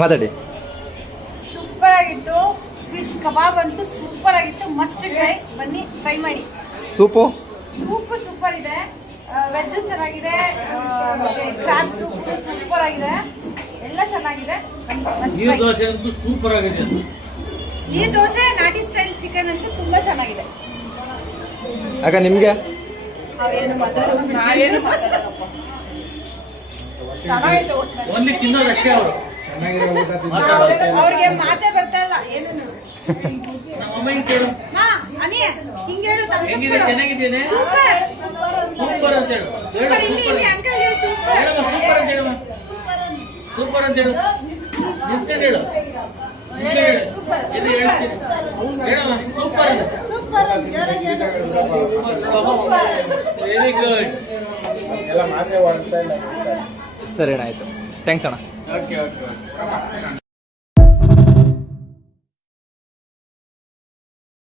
ಮಾತಾಡಿ. ಸೂಪರ್ ಆಗಿತ್ತು. ಫಿಶ್ ಕಬಾಬ್ ಅಂತೂ ಸೂಪರ್ ಆಗಿತ್ತು. Must try. ಬನ್ನಿ ಟ್ರೈ ಮಾಡಿ. ಸೂಪು ಸೂಪರ್ ಇದೆ. ವೆಜ್ ಚೆನ್ನಾಗಿದೆ. ಮತ್ತೆ ಕ್ರಾಬ್ ಸೂಪ್ ಸೂಪರ್ ಆಗಿದೆ. ಎಲ್ಲ ಚೆನ್ನಾಗಿದೆ. ನೀರು ದೋಸೆ ಅಂತೂ ಸೂಪರ್ ಆಗಿದೆ. ನೀರು ದೋಸೆ ನಾಟಿ ಸ್ಟೈಲ್ ಚಿಕನ್ ಅಂತೂ ತುಂಬಾ ಚೆನ್ನಾಗಿದೆ. ಆಗ ನಿಮ್ಗೆ ಅವ್ರೇನು ಮಾತಾಡಲ್ಲಪ್ಪ. ಚೆನ್ನಾಗೈತೆ. ಓನ್ಲಿ ತಿನ್ನೋದಷ್ಟೇ ಅವರು. ಅವ್ರಿಗೆ ಮಾತೇ ಬರ್ತಾ ಇಲ್ಲ ಏನು. ನಮ್ಮ ಅಮ್ಮನ ಕೇಳು. ಅನಿಯ ಹಿಂಗೆ ಹೇಳು. ಹೆಂಗಿದೆ? ಚೆನ್ನಾಗಿದ್ದೇನೆ. ಸೂಪರ್ ಸೂಪರ್ ಅಂತ ಹೇಳು. ಸೂಪರ್. ಇಲ್ಲಿ ಅಂಕಲ್ ಸೂಪರ್. ಹೇಳಮ್ಮ ಸೂಪರ್ ಅಂತ ಹೇಳಮ್ಮ. ಸೂಪರ್ ಅಂತ ಹೇಳು. ನಿಂತೇನೆ ಹೇಳು. ಹೇಳಮ್ಮ ಸೂಪರ್. Very good. ಸರಿ ಅಣ್ಣ, ಆಯ್ತು. ಥ್ಯಾಂಕ್ಸ್ ಅಣ್ಣ. Okay okay okay.